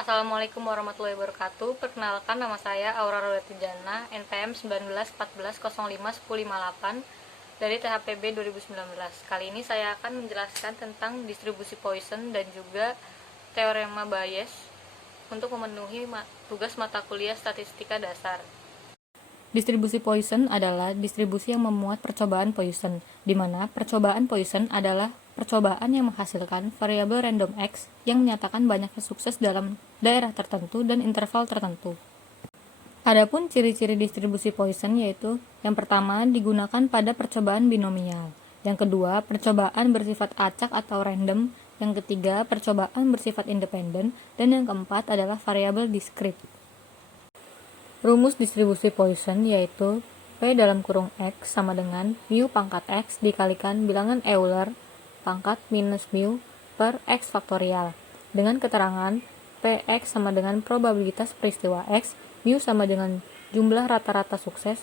Assalamualaikum warahmatullahi wabarakatuh. Perkenalkan, nama saya Aura Rodatijana, NPM 1914051058 dari THPB 2019. Kali ini saya akan menjelaskan tentang distribusi Poisson dan juga teorema Bayes untuk memenuhi tugas mata kuliah statistika dasar. Distribusi Poisson adalah distribusi yang memuat percobaan Poisson, di mana percobaan Poisson adalah percobaan yang menghasilkan variabel random X yang menyatakan banyaknya sukses dalam daerah tertentu dan interval tertentu. Adapun ciri-ciri distribusi Poisson yaitu yang pertama digunakan pada percobaan binomial, yang kedua percobaan bersifat acak atau random, yang ketiga percobaan bersifat independen, dan yang keempat adalah variabel diskrit. Rumus distribusi Poisson yaitu P dalam kurung X sama dengan mu pangkat X dikalikan bilangan Euler pangkat minus mu per X faktorial, dengan keterangan Px sama dengan probabilitas peristiwa X, mu sama dengan jumlah rata-rata sukses,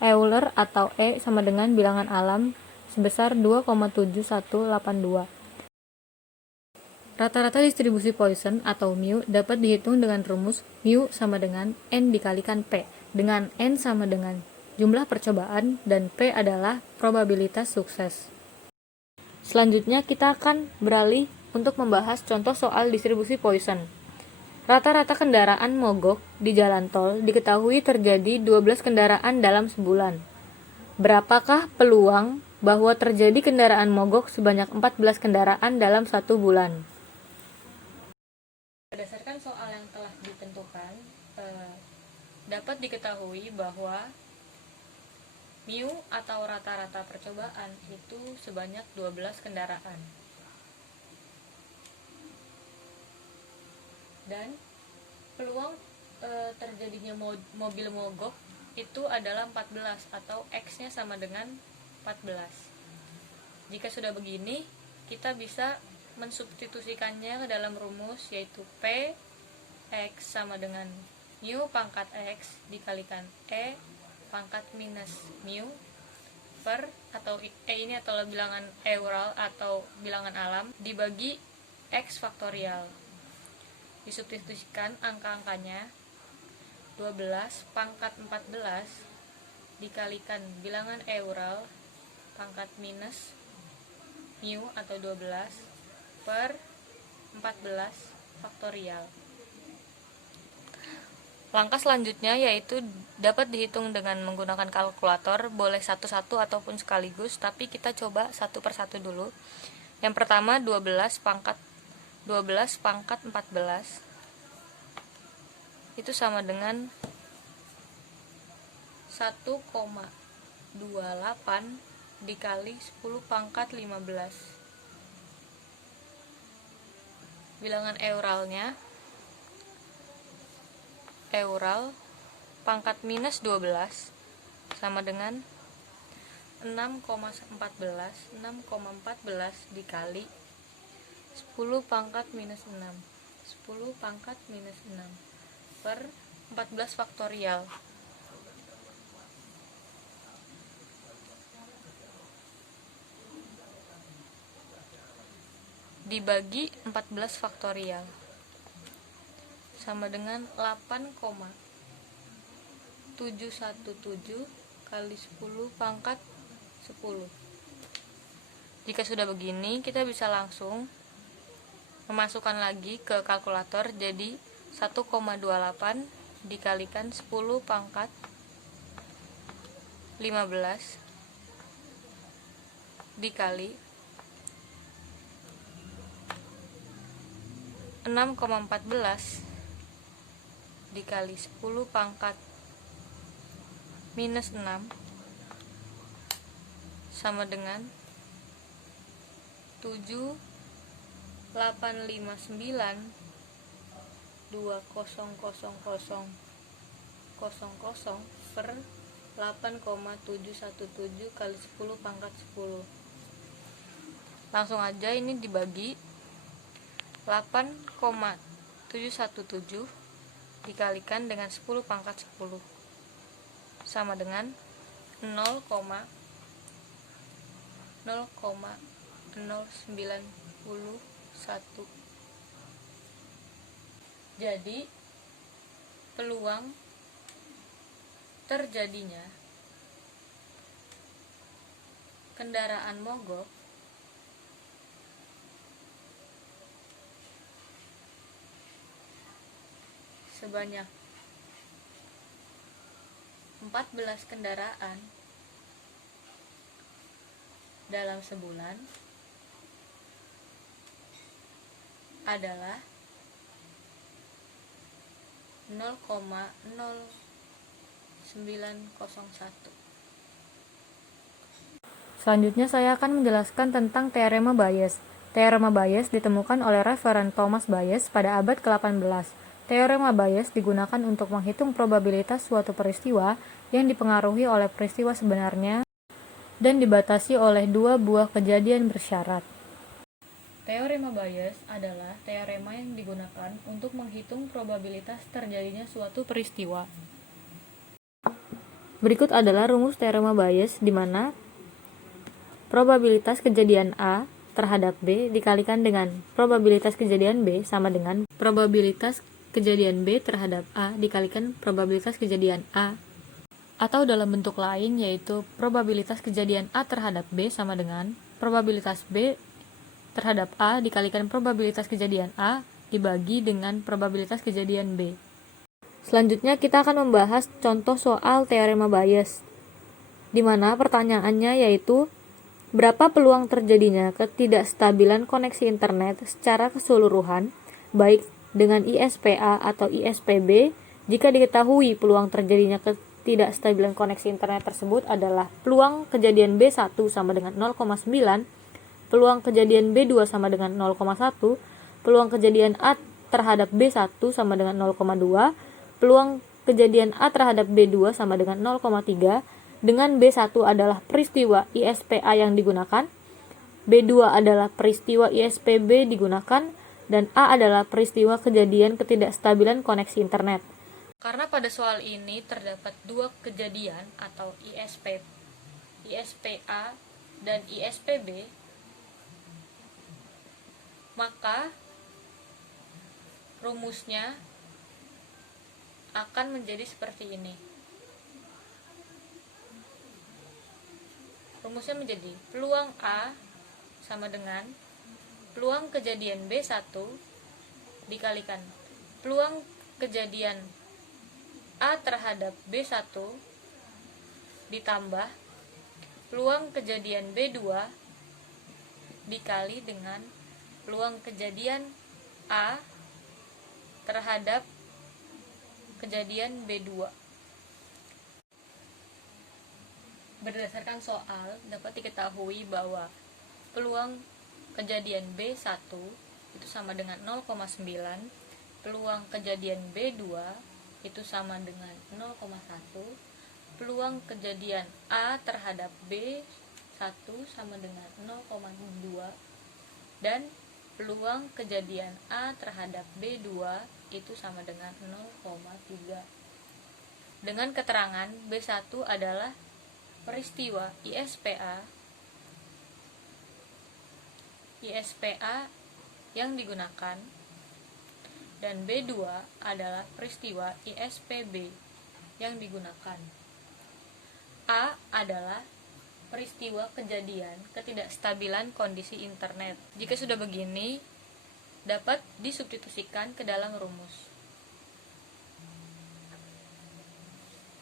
Euler atau E sama dengan bilangan alam sebesar 2,7182. Rata-rata distribusi Poisson atau mu dapat dihitung dengan rumus mu sama dengan n dikalikan p, dengan n sama dengan jumlah percobaan dan p adalah probabilitas sukses. Selanjutnya kita akan beralih untuk membahas contoh soal distribusi Poisson. Rata-rata kendaraan mogok di jalan tol diketahui terjadi 12 kendaraan dalam sebulan. Berapakah peluang bahwa terjadi kendaraan mogok sebanyak 14 kendaraan dalam 1 bulan? Berdasarkan soal yang telah ditentukan, dapat diketahui bahwa mu atau rata-rata percobaan itu sebanyak 12 kendaraan. Dan peluang terjadinya mobil mogok itu adalah 14 atau X-nya sama dengan 14. Jika sudah begini, kita bisa mensubstitusikannya ke dalam rumus yaitu P X sama dengan mu pangkat X dikalikan E pangkat minus mu per, atau E ini adalah bilangan Euler atau bilangan alam, dibagi X faktorial. Disubstitusikan angka-angkanya 12 pangkat 14 dikalikan bilangan Euler pangkat minus mu atau 12 per 14 faktorial. Langkah selanjutnya yaitu dapat dihitung dengan menggunakan kalkulator, boleh satu-satu ataupun sekaligus, tapi kita coba satu persatu dulu. Yang pertama 12 pangkat 14 itu sama dengan 1,28 dikali 10 pangkat 15. Bilangan Euralnya Eural pangkat minus 12 sama dengan 6,14 dikali 10 pangkat minus 6 per 14 faktorial dibagi 14 faktorial sama dengan 8,717 kali 10 pangkat 10. Jika sudah begini, kita bisa langsung memasukkan lagi ke kalkulator, jadi 1,28 dikalikan 10 pangkat 15 dikali 6,14 dikali 10 pangkat minus 6 sama dengan 7.859.200000 per 8,717 kali 10 pangkat 10. Langsung aja ini dibagi 8,717 dikalikan dengan 10 pangkat 10 sama dengan 0,091. Jadi, peluang terjadinya kendaraan mogok sebanyak 14 kendaraan dalam sebulan adalah 0,0901. Selanjutnya saya akan menjelaskan tentang teorema Bayes. Teorema Bayes ditemukan oleh Reverend Thomas Bayes pada abad ke-18. Teorema Bayes digunakan untuk menghitung probabilitas suatu peristiwa yang dipengaruhi oleh peristiwa sebenarnya dan dibatasi oleh dua buah kejadian bersyarat. Teorema Bayes adalah teorema yang digunakan untuk menghitung probabilitas terjadinya suatu peristiwa. Berikut adalah rumus teorema Bayes di mana probabilitas kejadian A terhadap B dikalikan dengan probabilitas kejadian B sama dengan probabilitas kejadian B terhadap A dikalikan probabilitas kejadian A. Atau dalam bentuk lain yaitu probabilitas kejadian A terhadap B sama dengan probabilitas B terhadap A dikalikan probabilitas kejadian A dibagi dengan probabilitas kejadian B. Selanjutnya kita akan membahas contoh soal teorema Bayes, di mana pertanyaannya yaitu berapa peluang terjadinya ketidakstabilan koneksi internet secara keseluruhan, baik dengan ISPA atau ISPB, jika diketahui peluang terjadinya ketidakstabilan koneksi internet tersebut adalah peluang kejadian B1 sama dengan 0,9, peluang kejadian B2 sama dengan 0,1, peluang kejadian A terhadap B1 sama dengan 0,2, peluang kejadian A terhadap B2 sama dengan 0,3, dengan B1 adalah peristiwa ISPA yang digunakan, B2 adalah peristiwa ISPB digunakan, dan A adalah peristiwa kejadian ketidakstabilan koneksi internet. Karena pada soal ini terdapat dua kejadian atau ISPA dan ISPB, maka rumusnya akan menjadi seperti ini. Rumusnya menjadi peluang A sama dengan peluang kejadian B1 dikalikan peluang kejadian A terhadap B1 ditambah peluang kejadian B2 dikali dengan peluang kejadian A terhadap kejadian B2. Berdasarkan soal, dapat diketahui bahwa peluang kejadian B1 itu sama dengan 0,9, peluang kejadian B2 itu sama dengan 0,1, peluang kejadian A terhadap B1 sama dengan 0,2, dan peluang kejadian A terhadap B2 itu sama dengan 0,3. Dengan keterangan B1 adalah peristiwa ISPA yang digunakan, dan B2 adalah peristiwa ISPB yang digunakan. A adalah peristiwa kejadian ketidakstabilan kondisi internet. Jika sudah begini, dapat disubstitusikan ke dalam rumus.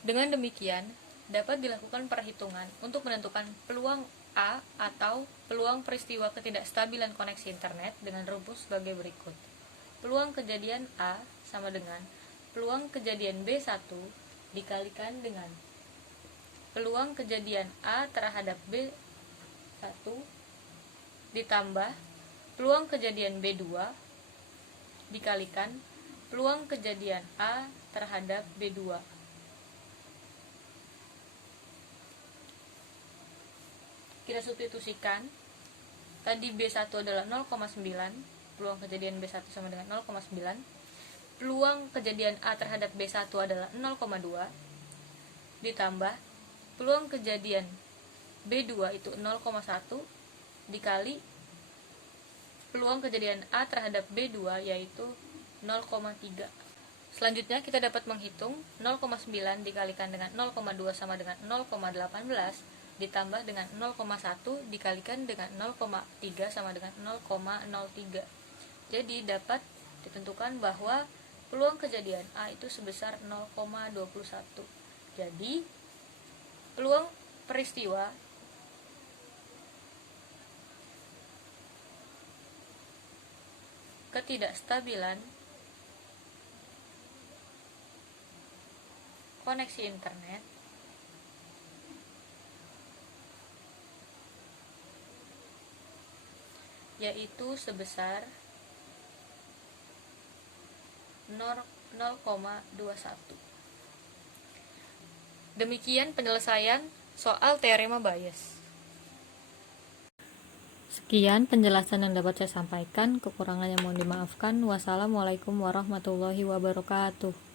Dengan demikian, dapat dilakukan perhitungan untuk menentukan peluang A atau peluang peristiwa ketidakstabilan koneksi internet dengan rumus sebagai berikut. Peluang kejadian A sama dengan peluang kejadian B1 dikalikan dengan peluang kejadian A terhadap B1 ditambah peluang kejadian B2 dikalikan peluang kejadian A terhadap B2. Kita substitusikan. Tadi B1 adalah 0,9, peluang kejadian B1 sama dengan 0,9. Peluang kejadian A terhadap B1 adalah 0,2 ditambah peluang kejadian B2 itu 0,1 dikali peluang kejadian A terhadap B2 yaitu 0,3. Selanjutnya kita dapat menghitung 0,9 dikalikan dengan 0,2 sama dengan 0,18 ditambah dengan 0,1 dikalikan dengan 0,3 sama dengan 0,03. Jadi dapat ditentukan bahwa peluang kejadian A itu sebesar 0,21. Jadi peluang peristiwa ketidakstabilan koneksi internet yaitu sebesar 0,21. Demikian penyelesaian soal teorema Bayes. Sekian penjelasan yang dapat saya sampaikan, kekurangannya mohon dimaafkan. Wassalamualaikum warahmatullahi wabarakatuh.